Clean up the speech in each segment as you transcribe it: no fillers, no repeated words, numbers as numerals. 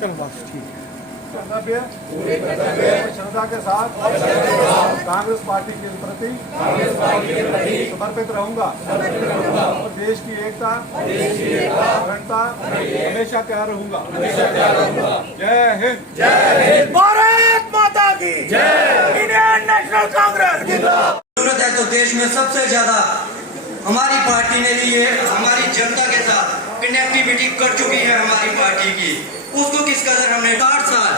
चल बस ठीक है। कर्तव्य क्षमता के साथ कांग्रेस पार्टी के प्रति समर्पित रहूंगा और देश की एकता अखंडता हमेशा तैयार रहूंगा। जय हिंद। भारत माता की जय। इंडियन नेशनल कांग्रेस जरूरत है तो देश में सबसे ज्यादा हमारी पार्टी ने भी है, हमारी जनता के साथ कनेक्टिविटी कर चुकी है हमारी पार्टी की। उसको किस कदर हमने 60 साल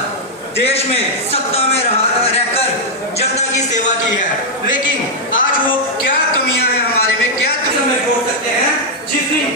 देश में सत्ता में रहकर जनता की सेवा की है, लेकिन आज वो क्या कमियां हैं हमारे में, क्या समय जोड़ सकते हैं जिस दिन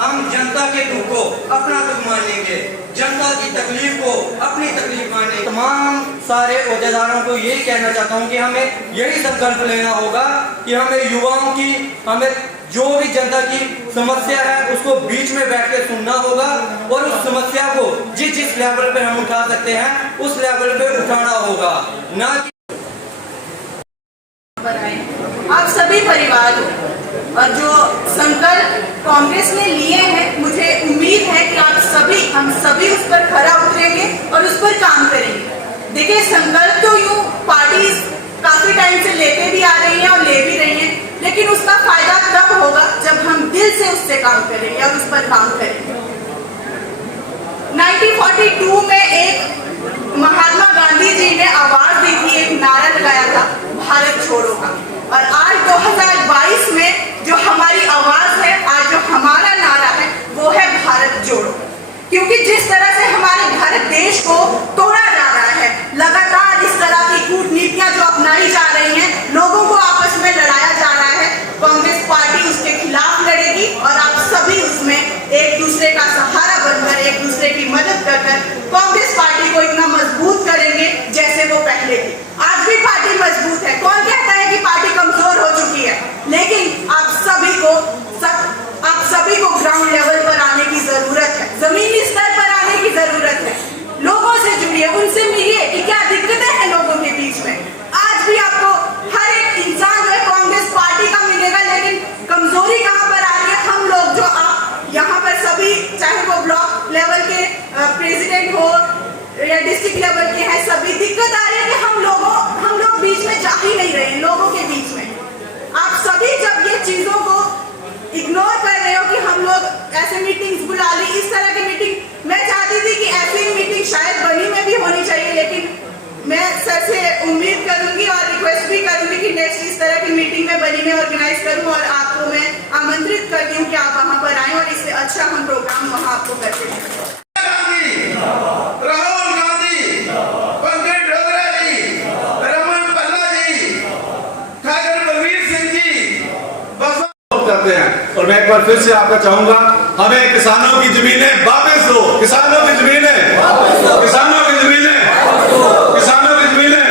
हम जनता के दुख को अपना दुख मान लेंगे, जनता की तकलीफ को अपनी तकलीफ मान लेंगे। तमाम सारे ओहदेदारों को यही कहना चाहता हूँ कि हमें यही संकल्प लेना होगा कि हमें युवाओं की, हमें जो भी जनता की समस्या है उसको बीच में बैठ के सुनना होगा और उस समस्या को जिस जिस लेवल पे हम उठा सकते हैं उस लेवल पे उठाना होगा, ना कि आप सभी परिवार और जो संकल्प कांग्रेस ने लिए हैं, मुझे उम्मीद है कि आप सभी, हम सभी उस पर खरा उतरेंगे और उस पर काम करेंगे। देखिए, संकल्प तो यूं पार्टी काफी टाइम से लेते भी आ रही है और ले भी रही है, लेकिन उसका फायदा तब होगा जब हम दिल से उससे काम करेंगे और उस पर काम करेंगे। 1942 में एक महात्मा गांधी जी ने आवाज दी थी, एक नारा लगाया था भारत छोड़ो का, और आज 2022 में जो हमारी आवाज है, आज जो हमारा नारा है वो है भारत जोड़ो। क्योंकि जिस तरह से हमारे भारत देश को तोड़ा जा रहा है, लगातार इस तरह की कूटनीतियां जो अपनाई जा रही हैं, लोगों को आपस में लड़ाया जा रहा है, कांग्रेस पार्टी उसके खिलाफ लड़ेगी और आप सभी उसमें एक दूसरे का सहारा बनकर, एक दूसरे की मदद कर कांग्रेस पार्टी को इतना मजबूत करेंगे जैसे वो पहले थी। आज भी पार्टी मजबूत है। कौन कहता है कि पार्टी कमजोर हो चुकी है? लेकिन आप सभी को ग्राउंड लेवल पर आने की जरूरत है, जमीनी स्तर पर आने की जरूरत है। लोगों से जुड़िए, उनसे मिलिए कि क्या दिक्कतें हैं लोगों के बीच में। आज भी आपको हर एक इंसान जो है कांग्रेस पार्टी का मिलेगा, लेकिन कमजोरी कहां पर आ रही है? हम लोग जो आप यहाँ पर सभी, चाहे वो ब्लॉक लेवल के प्रेसिडेंट हो या डिस्ट्रिक्ट लेवल के हैं, सभी दिक्कत आ रही है कि हम लोग बीच में जा ही नहीं रहे, लोगों के बीच में। आप सभी जब ये चीजों को इग्नोर कर रहे हो कि हम लोग ऐसे मीटिंग्स बुला ली, इस तरह की मीटिंग मैं चाहती थी कि ऐसी मीटिंग शायद बनी में भी होनी चाहिए, लेकिन मैं सर से उम्मीद करूंगी और रिक्वेस्ट भी करूंगी कि नेक्स्ट इस तरह की मीटिंग में बनी में ऑर्गेनाइज करूं और आपको मैं आमंत्रित करती हूं कि आप वहां पर आएं और इससे अच्छा हम प्रोग्राम वहां आपको करते हैं। करते हैं। और मैं एक बार फिर से आपका चाहूंगा, हमें किसानों की जमीनें वापस दो, किसानों की जमीनें, किसानों की जमीनें, किसानों की जमीनें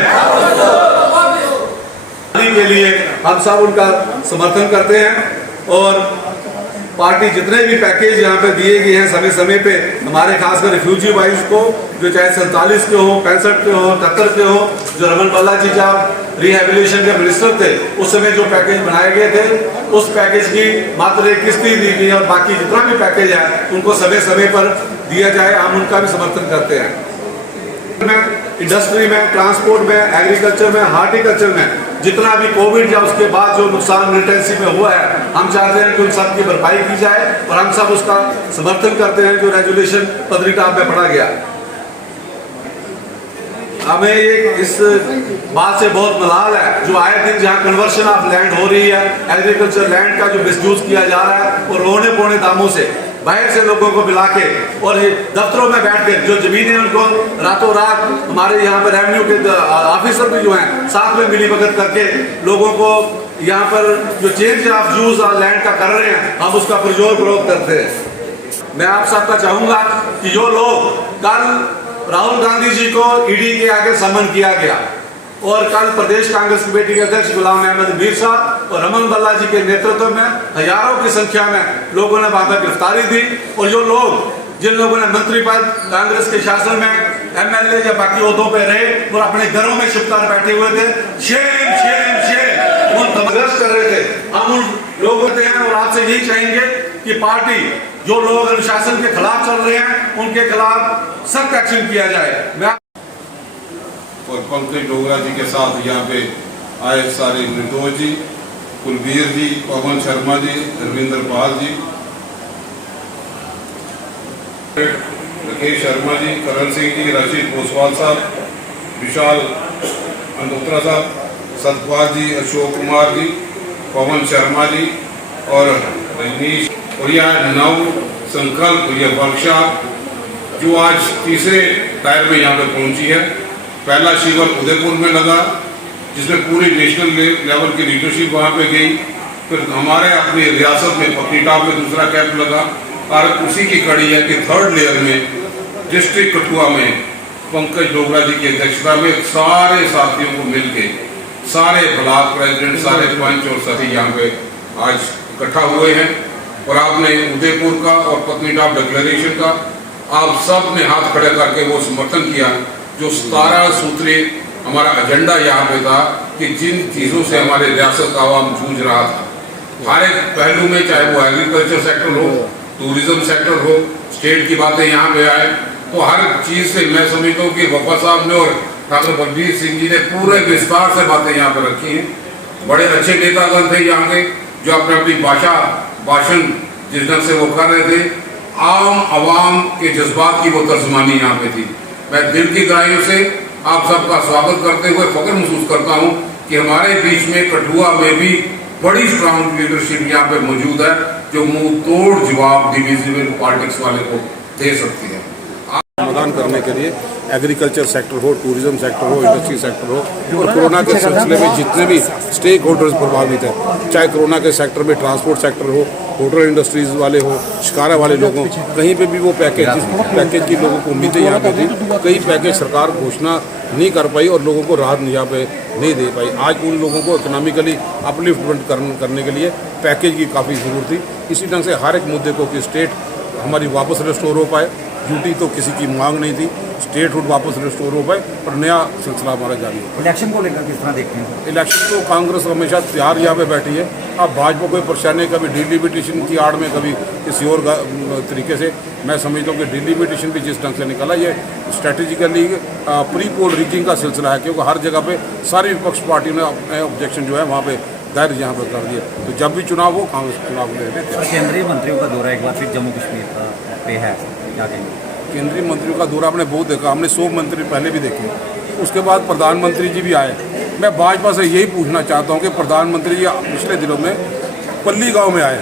के लिए हम सब उनका समर्थन करते हैं। और पार्टी जितने भी पैकेज यहाँ पे दिए गए हैं समय समय पे, हमारे खासकर रिफ्यूजी वाइज को, जो चाहे 47 के हो, 65 के हो, 78 के हो, जो रमन बल्ला जी जब रिहेबिलिटेशन के मिनिस्टर थे उस समय जो पैकेज बनाए गए थे, उस पैकेज की मात्र एक किस्त ही दी गई और बाकी जितना भी पैकेज है उनको समय समय पर दिया जाए, हम उनका भी समर्थन करते हैं। इंडस्ट्री में, ट्रांसपोर्ट में, एग्रीकल्चर में, हार्टिकल्चर में जितना भी कोविड या उसके बाद जो नुकसान मिलिटेंसी में हुआ है, हम चाहते हैं कि उन सब की भरपाई की जाए और हम सब उसका समर्थन करते हैं जो रेजोल्यूशन पत्रिका में पढ़ा गया। हमें इस बात से बहुत मलाल है जो आए दिन जहाँ कन्वर्शन ऑफ लैंड हो रही है, एग्रीकल्चर लैंड का जो मिसयूज किया जा रहा है और रोने पोने दामों से बाहर से लोगों को मिला के और दफ्तरों में बैठ के जो जमीनें उनको रातों रात हमारे यहाँ पर रेवेन्यू के ऑफिसर भी जो हैं साथ में मिली भगत करके लोगों को यहाँ पर जो चेंज ऑफ यूज लैंड का कर रहे हैं, हम उसका पुरजोर विरोध करते हैं। मैं आप सबका चाहूंगा कि जो लोग कल राहुल गांधी जी को ईडी के आगे समन किया गया और कल प्रदेश कांग्रेस कमेटी के अध्यक्ष गुलाम अहमद मीर साहब और रमन बल्ला जी के नेतृत्व में हजारों की संख्या में लोगों ने वहां पर गिरफ्तारी दी और जो लोग जिन लोगों ने मंत्री पद कांग्रेस के शासन में एमएलए या बाकी ओहदों पे रहे और अपने घरों में चुपचाप बैठे हुए थे, शेम शेम शेम वो तमगश कर रहे थे, हम उन लोगों से हैं और आपसे यही चाहेंगे कि पार्टी जो लोग अनुशासन के खिलाफ चल रहे हैं उनके खिलाफ सख्त एक्शन किया जाए। मैं और पंकज डोगरा जी के साथ यहाँ पे आए सारे निर्दोष जी, कुलबीर जी, पवन शर्मा जी, रविंद्र पाल जी, राकेश शर्मा जी, करण सिंह जी, रशीद ओसवाल साहब, विशाल अंडोत्रा साहब, सतपाल जी, अशोक कुमार जी, पवन शर्मा जी और रजनीश और यह नव संकल्प यह वर्कशॉप जो आज तीसरे टायर में यहाँ पे पहुंची है। पहला शिविर उदयपुर में लगा जिसमें पूरी नेशनल लेवल की लीडरशिप वहाँ पे गई। फिर हमारे अपनी रियासत में पत्नीटॉप में दूसरा कैंप लगा और उसी की कड़ी है कि थर्ड लेयर में डिस्ट्रिक्ट कठुआ में पंकज डोगरा जी की अध्यक्षता में सारे साथियों को मिलके सारे ब्लॉक प्रेसिडेंट, सारे पंच और सभी यहाँ पे आज इकट्ठा हुए हैं। और आपने उदयपुर का और पत्नीटॉप डिक्लेरेशन का आप सब ने हाथ खड़े करके वो समर्थन किया। जो 17 सूत्री हमारा एजेंडा यहाँ पे था कि जिन चीज़ों से हमारे रियासत का आवाम जूझ रहा था, हर एक पहलू में, चाहे वो एग्रीकल्चर सेक्टर हो, टूरिज्म सेक्टर हो, स्टेट की बातें यहाँ पे आए, तो हर चीज़ से मैं समझता हूँ कि वफा साहब ने और डॉक्टर बलबीर सिंह जी ने पूरे विस्तार से बातें यहाँ पे रखी हैं। बड़े अच्छे नेतागण थे यहाँ के जो अपने अपनी भाषण जिस ढंग से वो कर रहे थे, आम आवाम के जज्बात की वो तर्जमानी यहाँ पे थी। मैं दिल की गहराइयों से आप सबका स्वागत करते हुए फख्र महसूस करता हूँ कि हमारे बीच में कठुआ में भी बड़ी स्ट्रांग लीडरशिप यहाँ पे मौजूद है जो मुंह तोड़ जवाब डिविजिबल पॉलिटिक्स वाले को दे सकती है। समाधान करने के लिए एग्रीकल्चर सेक्टर हो, टूरिज्म सेक्टर हो, इंडस्ट्री सेक्टर हो और कोरोना के सिलसिले में जितने भी स्टेक होल्डर्स प्रभावित हैं, चाहे कोरोना के सेक्टर में ट्रांसपोर्ट सेक्टर हो, होटल इंडस्ट्रीज वाले हो, शिकारा वाले लोग हों, कहीं पे भी वो पैकेज की लोगों को उम्मीदें यहाँ पे थी, कई पैकेज सरकार घोषणा नहीं कर पाई और लोगों को राहत यहाँ पे नहीं दे पाई। आज उन लोगों को इकोनॉमिकली अपलिफ्टमेंट करने के लिए पैकेज की काफ़ी ज़रूरत थी। इसी ढंग से हर एक मुद्दे को कि स्टेट हमारी वापस रिस्टोर हो पाए, ड्यूटी तो किसी की मांग नहीं थी, स्टेटहुड वापस रिस्टोर हो पाए और नया सिलसिला हमारा जारी हो। इलेक्शन को लेकर किस तरह देखते हैं? इलेक्शन तो कांग्रेस हमेशा तैयार यहाँ पे बैठी है। अब भाजपा कोई परेशानी कभी डिलिमिटेशन की आड़ में, कभी किसी और तरीके से, मैं समझता हूँ कि डिलिमिटेशन भी जिस ढंग से निकला ये स्ट्रेटेजिकली प्री पोल रिगिंग का सिलसिला है, क्योंकि हर जगह पे सारी विपक्ष पार्टियों ने अपने ऑब्जेक्शन जो है वहाँ पे दायर यहाँ पर कर दिया। तो जब भी चुनाव हो कांग्रेस चुनाव ले लेते हैं। केंद्रीय मंत्रियों का दौरा एक बार फिर जम्मू कश्मीर पे है, क्या कहेंगे? केंद्रीय मंत्रियों का दौरा आपने बहुत देखा, हमने 100 मंत्री पहले भी देखे, उसके बाद प्रधानमंत्री जी भी आए। मैं भाजपा से यही पूछना चाहता हूँ कि प्रधानमंत्री जी पिछले दिनों में पल्ली गांव में आए,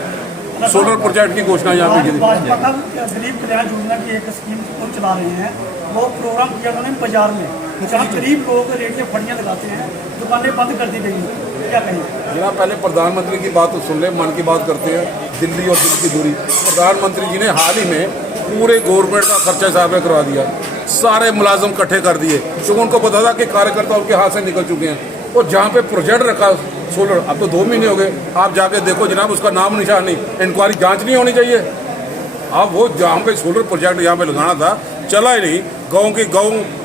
सोलर प्रोजेक्ट की घोषणा यहाँ पे की। भाजपा का गरीब कल्याण योजना की एक स्कीम को चला रहे हैं, वो प्रोग्राम किया उन्होंने बाजार में, जहाँ गरीब लोगों को रेट में फड़ियाँ लगाते हैं, दुकानें बंद कर दी गई, क्या कहेंगे? जनाब पहले प्रधानमंत्री की बात तो सुन ले, मन की बात करते हैं, दिल्ली और दिल की दूरी। प्रधानमंत्री जी ने हाल ही में पूरे गवर्नमेंट का खर्चा साहब ने करवा दिया, सारे मुलाजिम इकट्ठे कर दिए, क्योंकि उनको पता था कि कार्यकर्ता उनके हाथ से निकल चुके हैं। और जहाँ पे प्रोजेक्ट रखा सोलर, अब तो 2 महीने हो गए, आप जाके देखो जनाब उसका नाम निशान नहीं, इंक्वायरी जांच नहीं होनी चाहिए। अब वो जहाँ पे सोलर प्रोजेक्ट यहाँ पे लगाना था चला ही नहीं, गाँव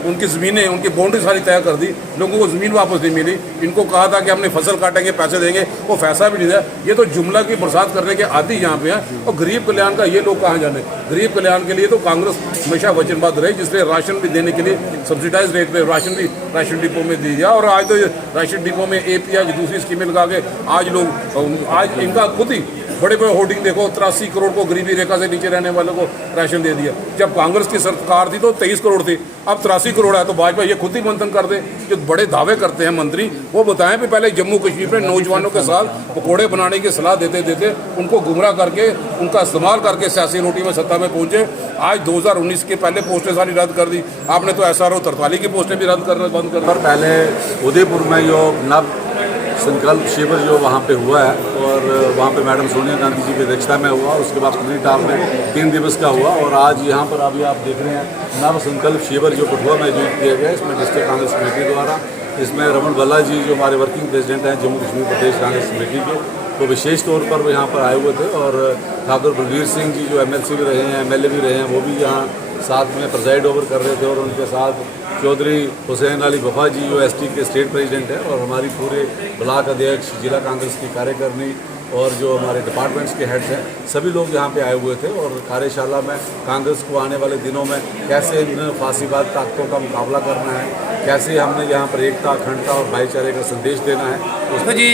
उनकी ज़मीनें, उनकी बाउंड्री सारी तय कर दी, लोगों को ज़मीन वापस नहीं मिली। इनको कहा था कि हमने फसल काटेंगे, पैसे देंगे, वो पैसा भी नहीं दिया। ये तो जुमला की बरसात करने के आदि यहाँ पे हैं। और गरीब कल्याण का ये लोग कहाँ जाने? गरीब कल्याण के लिए तो कांग्रेस हमेशा वचनबद्ध रही, जिसलिए राशन भी देने के लिए सब्सिडाइज रेट पे राशन भी राशन डिपो में दे दिया। और आज तो राशन डिपो में API दूसरी स्कीमें लगा के आज लोग, आज इनका खुद ही बड़े बड़े होर्डिंग देखो, 83 करोड़ को गरीबी रेखा से नीचे रहने वालों को राशन दे दिया। जब कांग्रेस की सरकार थी तो 23 करोड़ थी, अब 83 करोड़ है। तो भाजपा ये खुद ही मंथन कर दे। जो बड़े दावे करते हैं मंत्री, वो बताएं भी पहले जम्मू कश्मीर में नौजवानों के साथ पकौड़े बनाने की सलाह देते उनको गुमराह करके, उनका इस्तेमाल करके सियासी रोटी में सत्ता में पहुंचे। आज 2019 के पहले पोस्टें सारी रद्द कर दी आपने, तो SRO 43 की पोस्टें भी रद्द करना बंद कर। पहले उदयपुर में जो नव संकल्प शिविर जो वहाँ पे हुआ है और वहाँ पे मैडम सोनिया गांधी जी की अध्यक्षता में हुआ, उसके बाद पत्नीटॉप में 3 दिवस का हुआ। और आज यहाँ पर अभी आप देख रहे हैं नव संकल्प शिविर जो कठुआ में आयोजित किया गया है, इसमें डिस्ट्रिक्ट कांग्रेस कमेटी द्वारा, इसमें रमन बल्ला जी जो हमारे वर्किंग प्रेसिडेंट हैं जम्मू कश्मीर प्रदेश कांग्रेस कमेटी के, तो विशेष तौर पर वो यहाँ पर आए हुए थे। और ठाकुर बलबीर सिंह जी जो MLC भी रहे हैं, MLA भी रहे हैं, वो भी यहाँ साथ में प्रेसाइड ओवर कर रहे थे। और उनके साथ चौधरी हुसैन अली वफा जी जो ST के स्टेट प्रेसिडेंट हैं, और हमारी पूरे ब्लॉक अध्यक्ष, जिला कांग्रेस की कार्यकारिणी और जो हमारे डिपार्टमेंट्स के हेड्स हैं, सभी लोग यहाँ पे आए हुए थे। और कार्यशाला में कांग्रेस को आने वाले दिनों में कैसे इन फासीबाद ताकतों का मुकाबला करना है, कैसे हमने यहाँ पर एकता, अखंडता और भाईचारे का संदेश देना है। तो जी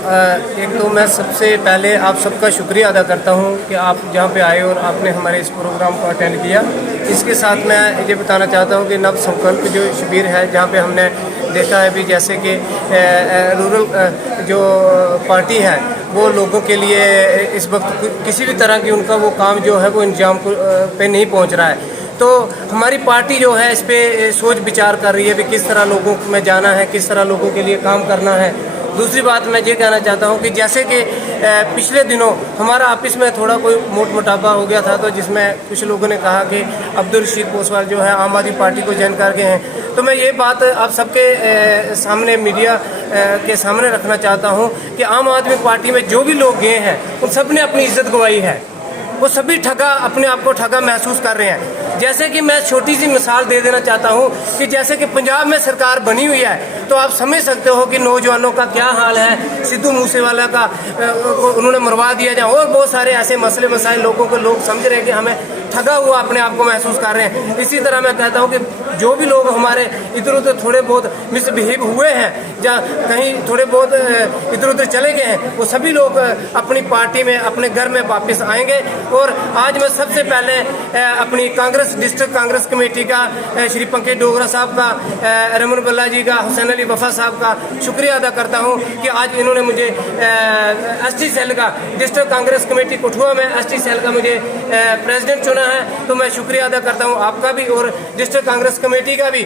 एक तो मैं सबसे पहले आप सबका शुक्रिया अदा करता हूँ कि आप जहाँ पे आए और आपने हमारे इस प्रोग्राम को अटेंड किया। इसके साथ मैं ये बताना चाहता हूँ कि नव संकल्प जो शिविर है, जहाँ पे हमने देखा है भी जैसे कि रूरल जो पार्टी है वो लोगों के लिए इस वक्त किसी भी तरह की उनका वो काम जो है वो इंजाम पे नहीं पहुँच रहा है। तो हमारी पार्टी जो है इस पे सोच विचार कर रही है कि किस तरह लोगों में जाना है, किस तरह लोगों के लिए काम करना है। दूसरी बात मैं ये कहना चाहता हूँ कि जैसे कि पिछले दिनों हमारा आपस में थोड़ा कोई मोट मोटापा हो गया था, तो जिसमें कुछ लोगों ने कहा कि अब्दुल रशीद पोसवाल जो है आम आदमी पार्टी को ज्वाइन करके हैं। तो मैं ये बात आप सबके सामने मीडिया के सामने रखना चाहता हूँ कि आम आदमी पार्टी में जो भी लोग गए हैं उन सब ने अपनी इज्जत गंवाई है। वो सभी ठगा, अपने आप को ठगा महसूस कर रहे हैं। जैसे कि मैं छोटी सी मिसाल दे देना चाहता हूँ कि जैसे कि पंजाब में सरकार बनी हुई है, तो आप समझ सकते हो कि नौजवानों का क्या हाल है। सिद्धू मूसेवाला का उन्होंने मरवा दिया जाए, और बहुत सारे ऐसे मसले मसाइल लोगों को लोग समझ रहे हैं कि हमें ठगा हुआ अपने आप को महसूस कर रहे हैं। इसी तरह मैं कहता हूँ कि जो भी लोग हमारे इधर उधर थोड़े बहुत मिसबिहेव हुए हैं, या कहीं थोड़े बहुत इधर उधर चले गए हैं, वो सभी लोग अपनी पार्टी में, अपने घर में वापस आएंगे। और आज मैं सबसे पहले अपनी कांग्रेस डिस्ट्रिक्ट कांग्रेस कमेटी का श्री पंकज डोगरा साहब का, रमन बल्ला जी का, हुसैन अली वफा साहब का शुक्रिया अदा करता हूँ कि आज इन्होंने मुझे एसटी सेल का, डिस्ट्रिक्ट कांग्रेस कमेटी कठुआ में एसटी सेल का मुझे प्रेसिडेंट चुना है। तो मैं शुक्रिया अदा करता हूँ आपका भी और डिस्ट्रिक्ट कांग्रेस कमेटी का भी।